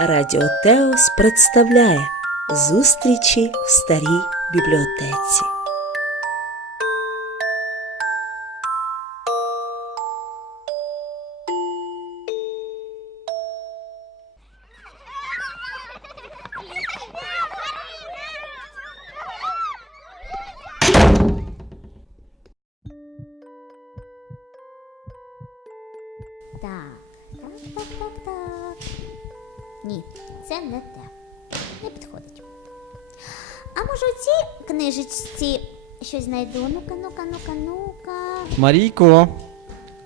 Радіо Теос представляє зустрічі в старій бібліотеці. А може у цій книжечці щось знайду? Ну-ка, ну-ка, ну-ка, ну-ка. Марійко,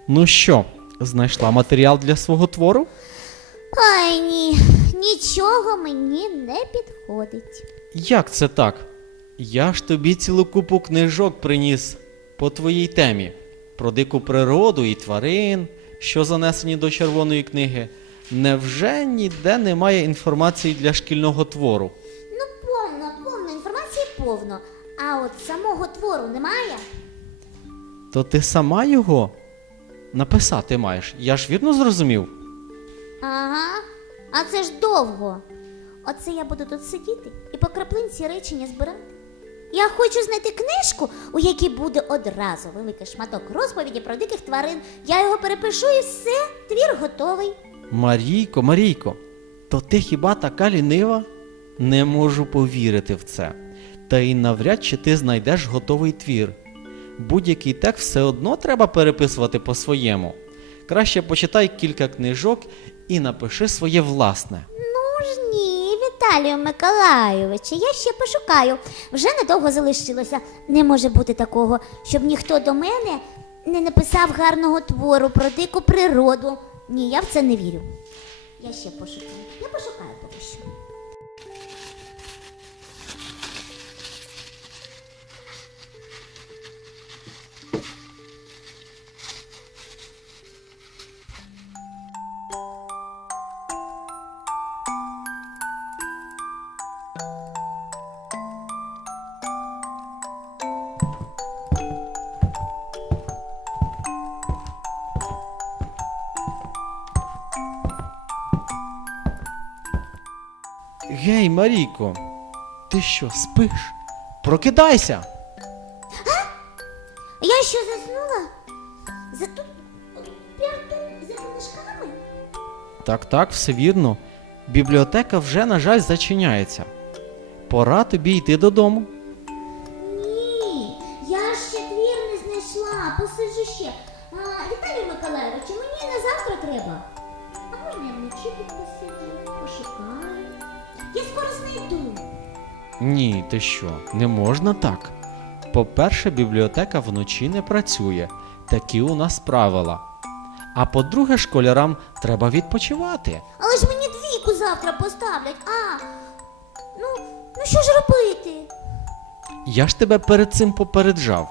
ну що, знайшла матеріал для свого твору? Ой ні, нічого мені не підходить. Як це так? Я ж тобі цілу купу книжок приніс по твоїй темі про дику природу і тварин, що занесені до червоної книги. Невже ніде немає інформації для шкільного твору? повно, а от самого твору немає. То ти сама його написати маєш. Я ж вірно зрозумів. Ага, а це ж довго. Оце я буду тут сидіти і по краплинці речення збирати. Я хочу знайти книжку, у якій буде одразу великий шматок розповіді про диких тварин. Я його перепишу і все, твір готовий. Марійко, Марійко, то ти хіба така лінива? Не можу повірити в це та й навряд чи ти знайдеш готовий твір. Будь-який текст все одно треба переписувати по-своєму. Краще почитай кілька книжок і напиши своє власне. Ну ж ні, Віталію Миколайовичу, я ще пошукаю. Вже недовго залишилося. Не може бути такого, щоб ніхто до мене не написав гарного твору про дику природу. Ні, я в це не вірю. Я ще пошукаю. Я пошукаю поки що. Гей, Марійко, ти що спиш? Прокидайся! Я що заснула? За тут за книжками? Так, так, все вірно. Бібліотека вже, на жаль, зачиняється. Пора тобі йти додому. Ні, я ще твір не знайшла, посиджу ще. А, Віталію Миколаївичу, мені на завтра треба. А можна вночі тут посиджу, пошукаю. Я скоро знайду. Ні, ти що, не можна так. По-перше, бібліотека вночі не працює, такі у нас правила. А по-друге, школярам треба відпочивати. Але ж мені двійку завтра поставлять. А ну, ну що ж робити? Я ж тебе перед цим попереджав.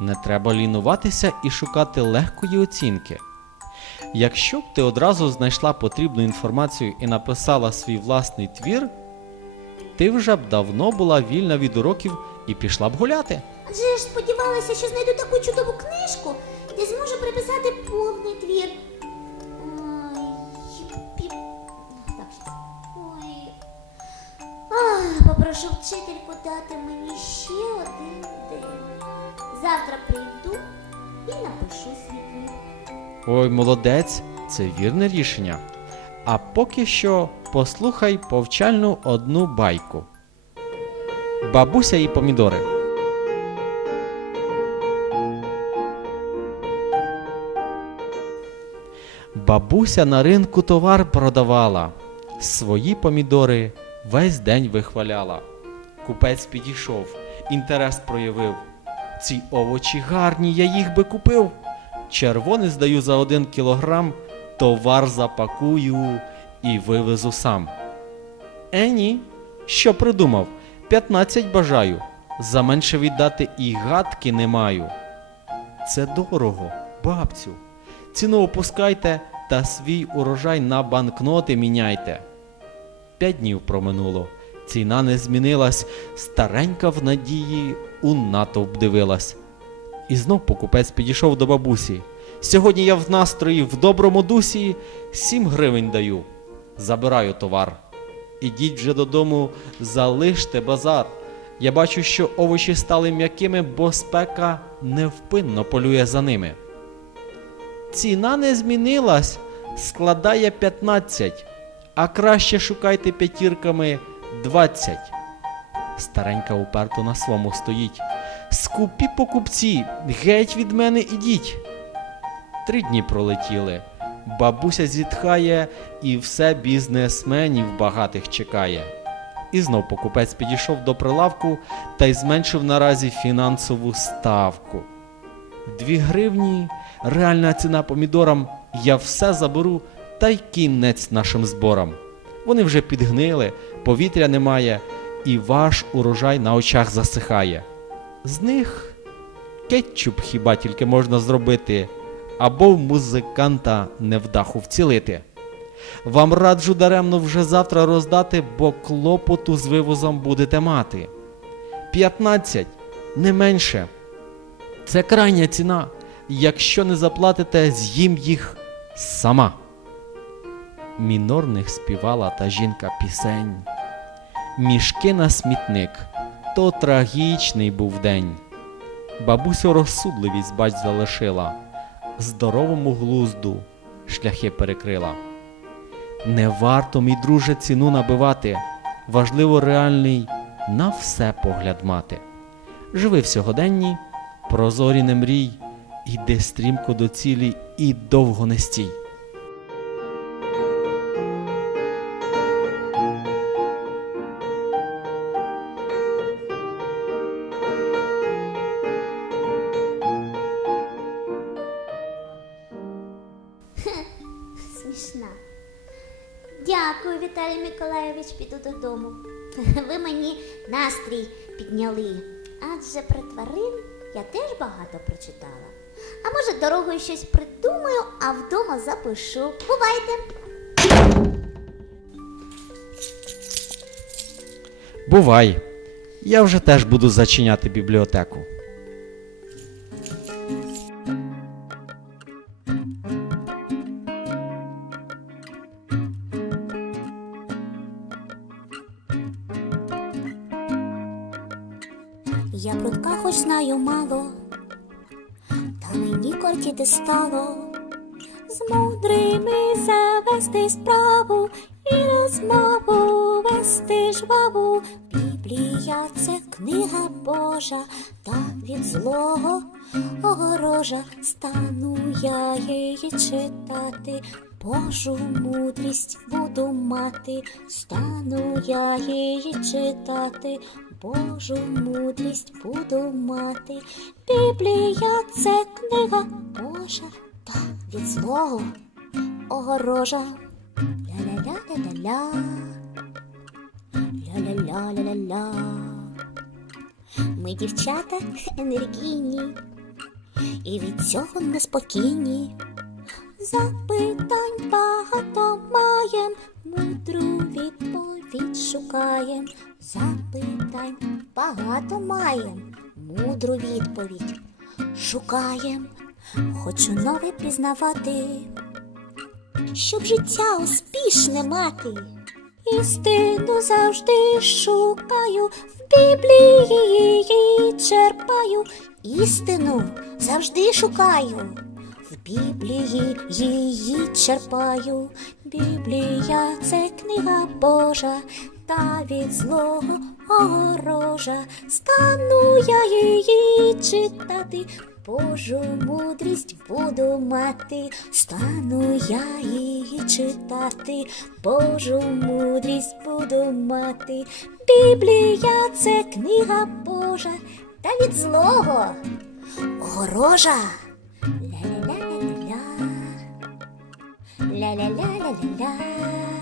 Не треба лінуватися і шукати легкої оцінки. Якщо б ти одразу знайшла потрібну інформацію і написала свій власний твір, ти вже б давно була вільна від уроків і пішла б гуляти. Адже ж сподівалася, що знайду таку чудову книжку, де зможу приписати повний твір. попрошу вчительку дати мені ще один день. Завтра прийду і напишу свій. Ой, молодець, це вірне рішення. А поки що послухай повчальну одну байку. Бабуся і помідори. Бабуся на ринку товар продавала, свої помідори весь день вихваляла. Купець підійшов, інтерес проявив. Ці овочі гарні, я їх би купив червоний здаю за один кілограм, товар запакую і вивезу сам. Е, ні, що придумав? 15 бажаю. За менше віддати і гадки не маю. Це дорого, бабцю. Ціну опускайте та свій урожай на банкноти міняйте. П'ять днів проминуло. Ціна не змінилась, старенька в надії у натовп дивилась. І знов покупець підійшов до бабусі. Сьогодні я в настрої в доброму дусі, сім гривень даю. Забираю товар. Ідіть вже додому, залиште базар. Я бачу, що овочі стали м'якими, бо спека невпинно полює за ними. Ціна не змінилась, складає 15, а краще шукайте п'ятірками 20. Старенька уперто на своєму стоїть. Скупі покупці, геть від мене ідіть. Три дні пролетіли. Бабуся зітхає, і все бізнесменів багатих чекає. І знов покупець підійшов до прилавку та й зменшив наразі фінансову ставку. Дві гривні, реальна ціна помідорам, я все заберу, та й кінець нашим зборам. Вони вже підгнили, повітря немає, і ваш урожай на очах засихає. З них кетчуп хіба тільки можна зробити, або в музиканта невдаху вцілити. Вам раджу даремно вже завтра роздати, бо клопоту з вивозом будете мати. 15, не менше. Це крайня ціна. Якщо не заплатите, з'їм їх сама. Мінорних співала та жінка пісень. Мішки на смітник. То трагічний був день. Бабусю розсудливість бач залишила, здоровому глузду шляхи перекрила. Не варто, мій друже, ціну набивати, важливо, реальний на все погляд мати. Живи в сьогоденні, прозорі не мрій, іди стрімко до цілі і довго не стій. Віталій Миколайович, піду додому. Ви мені настрій підняли. Адже про тварин я теж багато прочитала. А може, дорогою щось придумаю, а вдома запишу. Бувайте! Бувай! Я вже теж буду зачиняти бібліотеку. Я прутка хоч знаю мало, та мені кортіти стало з мудрими завести справу і розмову вести жваву. Біблія це книга Божа, та від злого огорожа стану я її читати. Божу мудрість буду мати, стану я її читати, Божу мудрість буду мати. Біблія це книга Божа та від злого огорожа. Ля-ля-ля-ля-ля, ля Ми дівчата енергійні, і від цього неспокійні. Запитань багато маєм, мудру відповідь шукаєм запитань багато маєм, мудру відповідь шукаєм, хочу нове пізнавати, щоб життя успішне мати. Істину завжди шукаю, в Біблії її черпаю, істину завжди шукаю. В Біблії її черпаю, Біблія це книга Божа, та від злого огорожа, стану я її читати, Божу мудрість буду мати, стану я її читати, Божу мудрість буду мати, Біблія це книга Божа, та від злого огорожа. ля ля ля ля ля ля ля ля ля ля ля ля